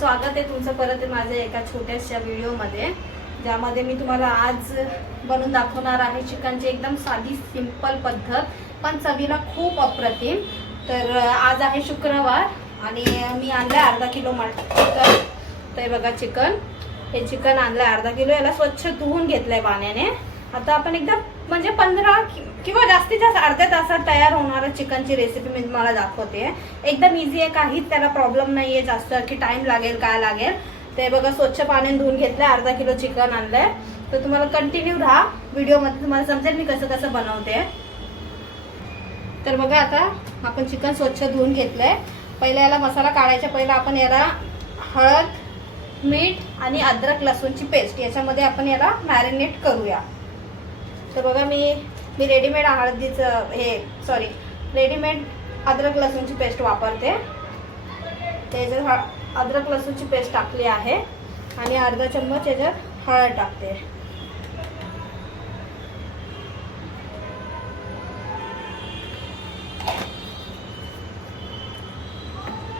स्वागत आहे तुमचं परत माझ्या एका छोट्याशा व्हिडिओमध्ये, ज्यामध्ये मी तुम्हाला आज बनवून दाखवणार आहे चिकनची एकदम साधी सिंपल पद्धत, पण चवीला खूप अप्रतिम। तर आज आहे शुक्रवार आणि मी आणलं अर्धा किलो चिकन। तर बघा चिकन, हे चिकन आणलं अर्धा किलो। याला स्वच्छ धुवून घेतलंय पाण्याने। आता आपण एकदम म्हणजे 15 किंवा जास्तीत जास्त अर्ध्या तासात तयार होणारा चिकनची रेसिपी मी तुम्हाला दाखवते। एकदम इझी आहे, काहीच त्याला प्रॉब्लेम नाही आहे जास्त की टाइम लागेल काय लागेल। ते बघा स्वच्छ पाण्याने धुवून घेतलंय, अर्धा किलो चिकन आणलंय। तर तुम्हाला कंटिन्यू राहा व्हिडिओमध्ये, तुम्हाला समजेल मी कसं कसं बनवते। तर बघा आता आपण चिकन स्वच्छ धुवून घेतलंय। पहिले याला मसाला काढायचा, पहिला आपण याला हळद, मीठ आणि अद्रक लसूणची पेस्ट याच्यामध्ये आपण याला मॅरिनेट करूया। तर बघा मी रेडीमेड रेडीमेड अद्रक लसूणची पेस्ट वापरते। त्याच्यात अद्रक लसूणची पेस्ट टाकली आहे आणि अर्धा चम्मच याच्यात हळद टाकते।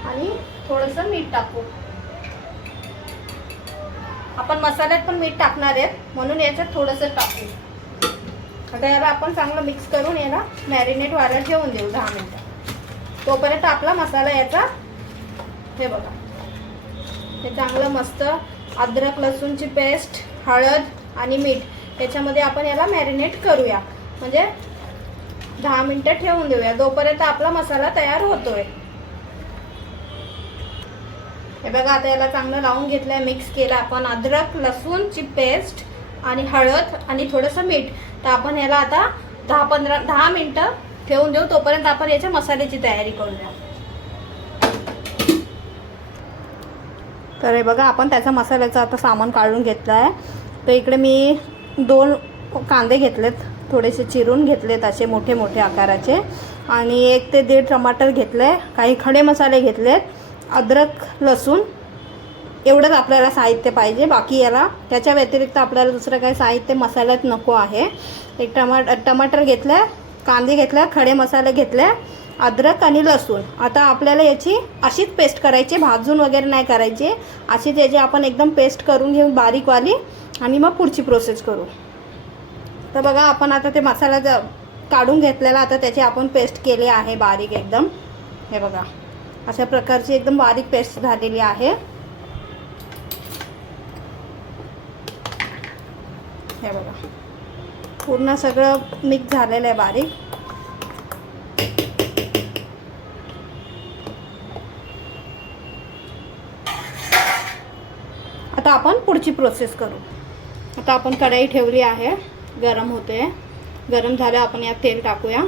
आणि थोडंसं मीठ टाकू। आपण मसाल्यात पण मीठ टाकणार आहेत म्हणून याच्यात थोडंसं टाकू। आता याला आपण चांगलं मिक्स करून याला मॅरिनेट व्हायला ठेवून देऊ 10 मिनिटं। तोपर्यंत आपला मसाला याचा हे बघा, हे चांगलं मस्त अद्रक लसूणची पेस्ट, हळद आणि मीठ याच्यामध्ये आपण याला मॅरिनेट करूया, म्हणजे 10 मिनिटं ठेवून देऊया तोपर्यंत आपला मसाला तयार होतोय। हे बघा आता याला चांगलं लावून घेतलंय, मिक्स केलं आपण अद्रक लसूणची पेस्ट आणि हळद आणि थोडंसं मीठ। तर आपण याला आता 10 मिनिटं ठेवून देऊ, तोपर्यंत आपण याच्या मसाल्याची तयारी करूया। तर हे बघा आपण त्याचा मसाल्याचं आता सामान काढून घेतलं आहे। तर इकडे मी 2 कांदे घेतलेत, थोडेसे चिरून घेतलेत असे मोठे मोठे आकाराचे, आणि 1 ते 1.5 टमाटर घेतले, काही खडे मसाले घेतलेत, अद्रक लसूण एवढंच आपल्याला साहित्य पाहिजे। बाकी याला त्याच्या व्यतिरिक्त आपल्याला दुसरं काही साहित्य मसाल्यात नको आहे। 1 टमाटर घेतलं, कांदे घेतले, खडे मसाले घेतले, अद्रक आणि लसूण। आता आपल्याला याची अशीच पेस्ट करायची, भाजून वगैरे नाही करायची, अशीच याची आपण एकदम पेस्ट करून घेऊ बारीकवाली, आणि मग पुढची प्रोसेस करू। तर बघा आपण आता ते मसाला काढून घेतलेला, आता त्याची आपण पेस्ट केली आहे बारीक एकदम। हे बघा अशा प्रकारची एकदम बारीक पेस्ट झालेली आहे। हे बघा पूर्ण सगळं मिक्स झालेलं आहे बारीक। आता आपण पुढची प्रोसेस करू। आता आपण कढई ठेवली आहे, गरम होते, गरम झालं आपण यात तेल टाकूया।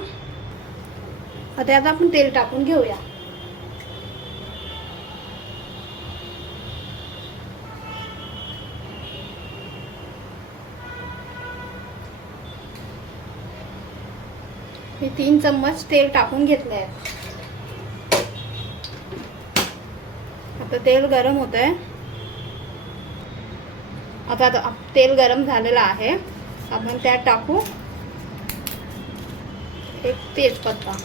आता यात आपण तेल टाकून घेऊया। मी 3 चम्मच तेल टाकून घेतले आहे। आता तेल गरम होत आहे। आता तेल गरम झालेलं आहे, आपण त्यात टाकू 1 तेजपत्ता,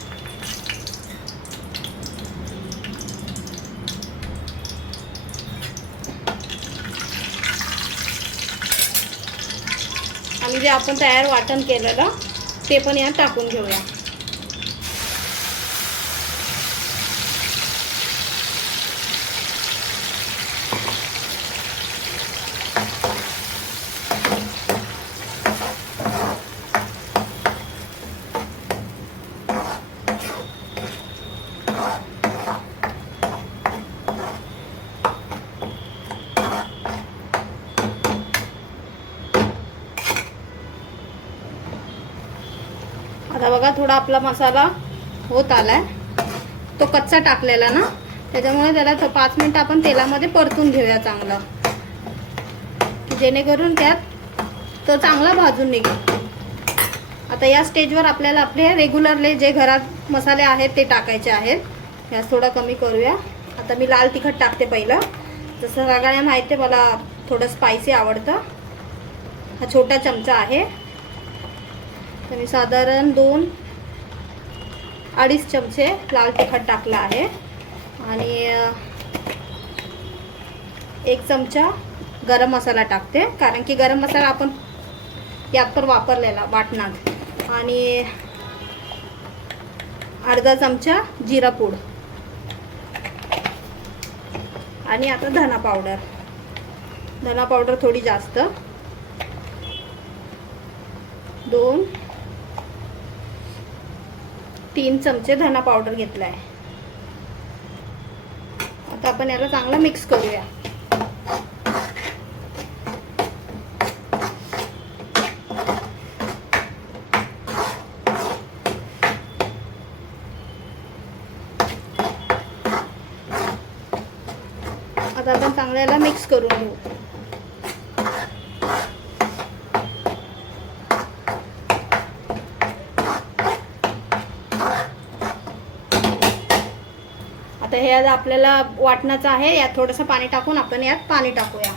आणि जे आपण तयार वाटण केलेलं ते पण यात टाकून घेऊया। आता बघा थोडा आपला मसाला होत आलाय, तो कच्चा टाकलेला ना, त्याच्यामुळे त्याला 5 मिनिटं आपण तेलामध्ये परतून घेऊया चांगलं, जेणेकरून त्यात तो चांगला भाजून निघेल। आता या स्टेजवर आपल्याला आपले रेग्युलरले जे घरात मसाले आहेत ते टाकायचे आहेत। यास थोडा कमी करूया। आता मी लाल तिखट टाकते पहिलं, जसं सगळ्यांना माहिती आहे मला थोडं स्पायसी आवडतं। हा छोटा चमचा आहे, तर मी साधारण 2-2.5 चमचे लाल तिखट टाकला आहे, आणि 1 चमचा गरम मसाला टाकते, कारण की गरम मसाला आपण यात पण वापरलेला वाटणात. आणि अर्धा चमचा जिरा पूड. आणि आता धना पावडर थोडी जास्त, 2-3 चमचे धना पावडर घेतला आहे. आता आपण याला चांगलं मिक्स करूया. आता आपण चांगलं याला मिक्स करून घेऊ. आता हे आज आपल्याला वाटणाचं आहे. यात थोडंसं पाणी टाकून आपण यात पाणी टाकूया.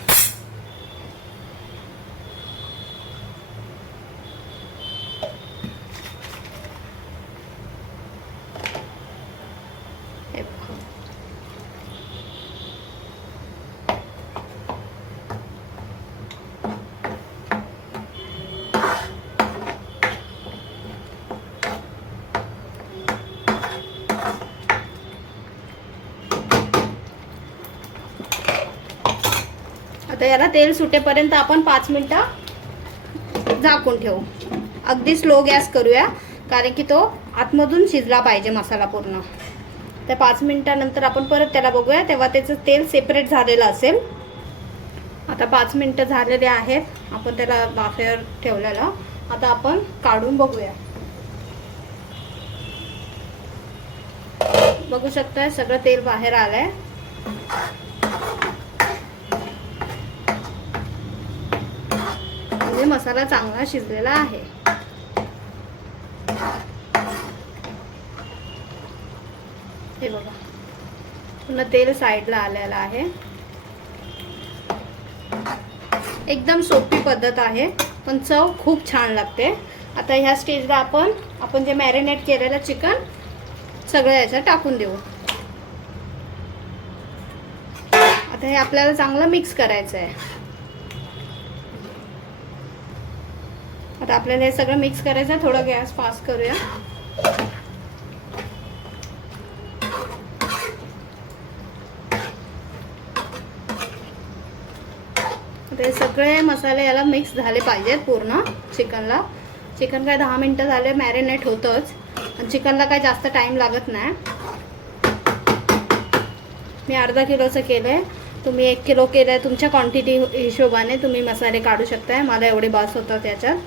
आता याला तेल सुटेपर्यंत आपण 5 मिनिटं झाकून ठेवू. अगदी स्लो गॅस करूया, कारण की तो आतमधून शिजला पाहिजे मसाला पूर्ण. त्या 5 मिनिटानंतर आपण परत त्याला बघूया, तेव्हा त्याचं तेल सेपरेट झालेलं असेल. आता 5 मिनिटं झालेले आहेत. आपण त्याला वाफेवर ठेवलेलं. आता आपण काढून बघूया. बघू शकताय सगळं तेल बाहेर आलंय. म्हणजे मसाला चांगला शिजलेला आहे. हे बघा, पुन्हा तेल साईडला आलेलं आहे. एकदम सोपी पद्धत आहे, पण चव खूप छान लागते. आता ह्या स्टेजला आपण जे मॅरिनेट केलेलं चिकन सगळं याच्यात टाकून देऊ. आता हे आपल्याला चांगलं मिक्स करायचं आहे. आता आपल्याला हे सगळं मिक्स करायचं आहे. थोडं गॅस फास्ट करूया. आता हे सगळे मसाले याला मिक्स झाले पाहिजेत पूर्ण चिकनला. चिकन काय 10 मिनिटं झाले मॅरिनेट होतंच, आणि चिकनला काय जास्त टाइम लागत नाही. मी अर्धा किलोचं केलं आहे. तुम्ही 1 किलो केलं आहे, तुमच्या क्वांटिटी हिशोबाने तुम्ही मसाले काढू शकताय. मला एवढे बास होतं त्याच्यात.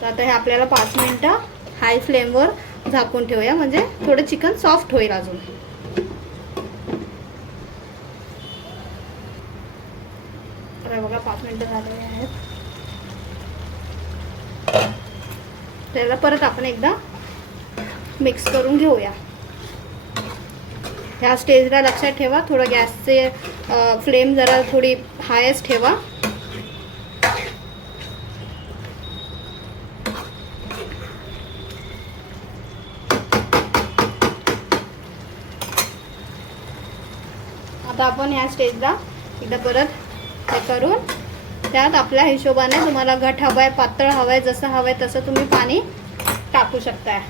तर आता हे आपल्याला 5 मिनिटं हाय फ्लेमवर झाकून ठेवूया, म्हणजे थोडं चिकन सॉफ्ट होईल अजून. तर बघा 5 मिनिटं झालेली आहेत. त्याला परत आपण एकदा मिक्स करून घेऊया. ह्या स्टेजला लक्षात ठेवा, थोडं गॅसचे फ्लेम जरा थोडी हायच ठेवा. आता आपण ह्या स्टेजला एकदा परत हे करून त्यात आपल्या हिशोबाने तुम्हाला घट हवंय, पातळ हवंय, जसं हवंय तसं तुम्ही पाणी टाकू शकताय.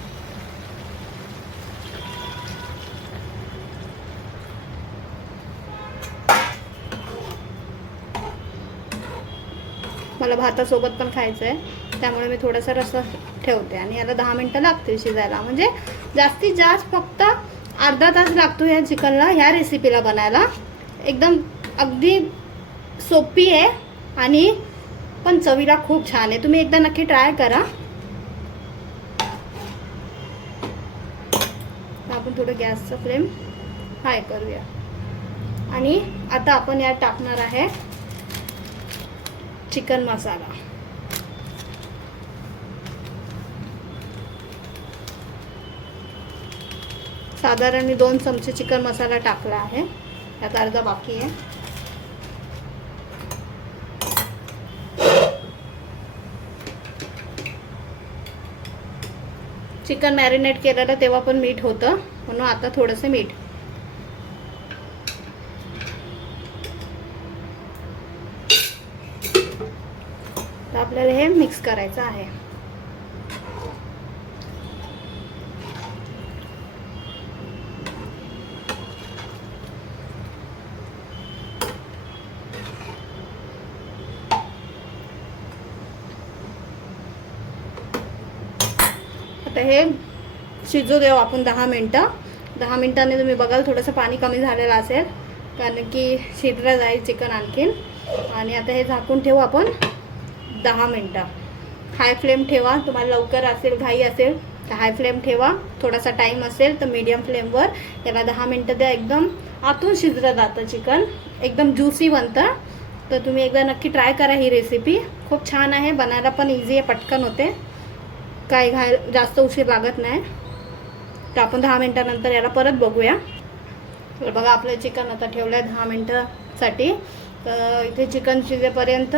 मला भातासोबत पण खायचं आहे, त्यामुळे मी थोडासा रस्सा ठेवते. आणि याला 10 मिनिटं लागतील शिजायला. म्हणजे जास्तीत जास्त फक्त अर्धा तास लागतो या चिकनला, ह्या रेसिपीला बनायला. एकदम अगदी सोपी आहे आणि पण चवीला खूप छान आहे. तुम्ही एकदा नक्की ट्राय करा. आपण थोडं गॅसचा फ्लेम हाय करूया. आणि आता आपण यात टाकणार आहे चिकन मसाला. साधारण मी 2 चमचे चिकन मसाला टाकला आहे. यात अर्धा बाकी आहे. चिकन मॅरिनेट केलेलं तेव्हा पण मीठ होतं, म्हणून आता थोडंसं मीठ. आता आपल्याला हे मिक्स करायचं आहे. आता हे शिजू देऊ आपण 10 मिनटं. 10 मिनटांनी तुम्ही बघाल थोडंसं पाणी कमी झालेलं असेल, कारण की शिजलं जाईल चिकन आणखीन. आणि आता हे झाकून ठेवू आपण 10 मिनटं. हाय फ्लेम ठेवा, तुम्हाला लवकर असेल घाई असेल तर हाय फ्लेम ठेवा. थोडासा टाईम असेल तर मीडियम फ्लेमवर याला 10 मिनटं द्या. एकदम आतून शिजलं जातं चिकन, एकदम ज्युसी बनतं. तर तुम्ही एकदा नक्की ट्राय करा. ही रेसिपी खूप छान आहे, बनायला पण इझी आहे, पटकन होते, काय जास्त उशीर लागत नाही. तर आपण 10 मिनटानंतर याला परत बघूया. तर बघा आपलं चिकन आता ठेवलं आहे 10 मिनटासाठी. तर इथे चिकन शिजेपर्यंत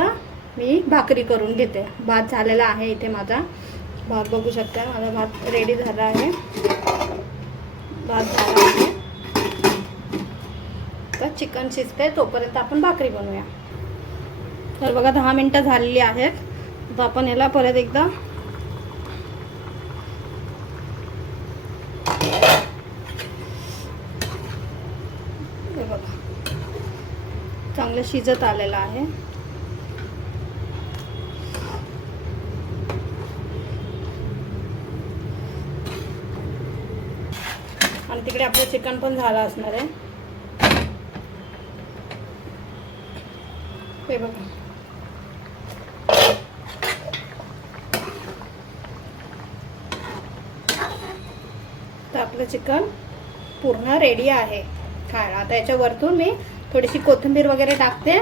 मी भाकरी करून घेते. भात झालेला आहे इथे माझा. भात बघू शकता, माझा भात रेडी झाला आहे. भात झाला आहे, तर चिकन शिजते तोपर्यंत आपण भाकरी बनवूया. तर बघा 10 मिनटं झालेली आहेत. तर आपण याला परत एकदा बघा चांगलं शिजत आलेलं आहे. आणि तिकडे आपलं चिकन पण झालं असणार आहे. हे बघा तर आपलं चिकन पूर्ण रेडी आहे खायला. आता याच्यावरतून मी थोडीशी कोथिंबीर वगैरे टाकते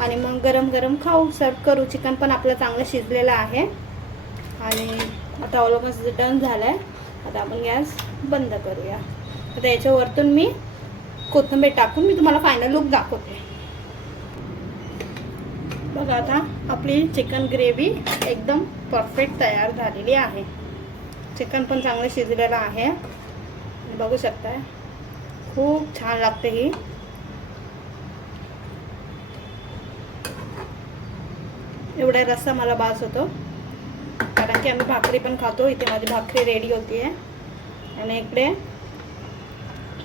आणि मग गरम गरम खाऊ, सर्व करू. चिकन पण आपलं चांगलं शिजलेलं आहे आणि आता ऑलमोस्ट डन झालं आहे. आता आपण गॅस बंद करूया. आता याच्यावरतून मी कोथिंबीर टाकून मी तुम्हाला फायनल लुक दाखवते. बघा आता आपली चिकन ग्रेव्ही एकदम परफेक्ट तयार झालेली आहे. चिकन पण चांगलं शिजलेलं आहे, बघू शकताय. खूप छान लागते ही. एवढा रस्सा मला बास होतो, कारण की आम्ही भाकरी पण खातो. इथे माझी भाकरी रेडी होती आहे आणि इकडे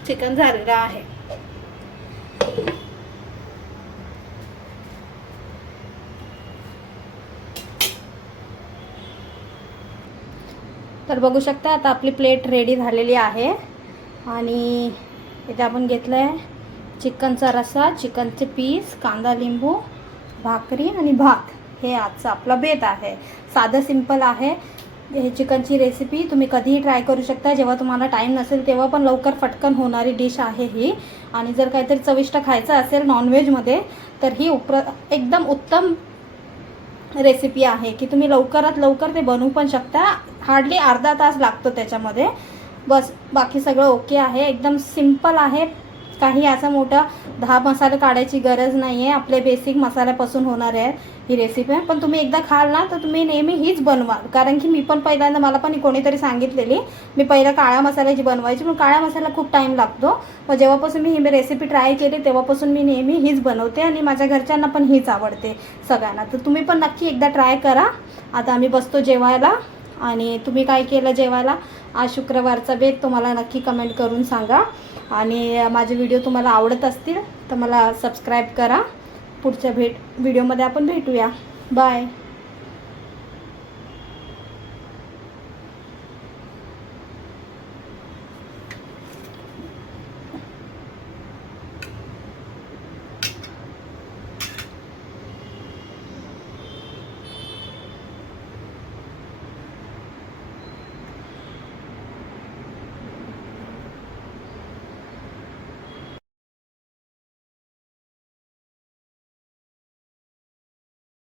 चिकन झालेलं आहे. तर बघू शकता आता आपली प्लेट रेडी झालेली आहे. आणि इथे आपण घेतलं आहे चिकनचा रस्सा, चिकनचे पीस, कांदा लिंबू, भाकरी आणि भात. हे आजचा आपला बेत आहे. साधं सिंपल आहे. हे चिकनची रेसिपी तुम्ही कधीही ट्राय करू शकता, जेव्हा तुम्हाला टाईम नसेल तेव्हा पण लवकर फटकन होणारी डिश आहे ही. आणि जर काहीतरी चविष्ट खायचं असेल नॉनव्हेजमध्ये तर ही एकदम उत्तम रेसिपी आहे की तुम्ही लवकरात लवकर ते बनवू पण शकता. हार्डली अर्धा तास लागतो त्याच्यामध्ये, बस. बाकी सगळं ओके आहे, एकदम सिंपल आहे. काही असा मोठा 10 मसाले काढायची गरज नाही आहे. आपले बेसिक मसाल्यापासून होणार आहे ही रेसिपी. पण तुम्ही एकदा खाल ना तर तुम्ही नेहमी हीच बनवाल, कारण की मी पण पहिल्यांदा, मला पण कोणीतरी सांगितलेली, मी पहिलं काळ्या मसाल्याची बनवायची, पण काळ्या मसाला खूप टाईम लागतो. मग जेव्हापासून मी ही रेसिपी ट्राय केली तेव्हापासून मी नेहमी हीच बनवते आणि माझ्या घरच्यांना पण हीच आवडते सगळ्यांना. तर तुम्ही पण नक्की एकदा ट्राय करा. आता आम्ही बसतो जेवायला. आणि तुम्ही काय केलं जेवायला आज शुक्रवारचा बेत तुम्हाला नक्की कमेंट करून सांगा. आणि माझे व्हिडिओ तुम्हाला आवडत असतील तर मला सबस्क्राईब करा. पुढच्या व्हिडिओमध्ये आपण भेटूया. बाय.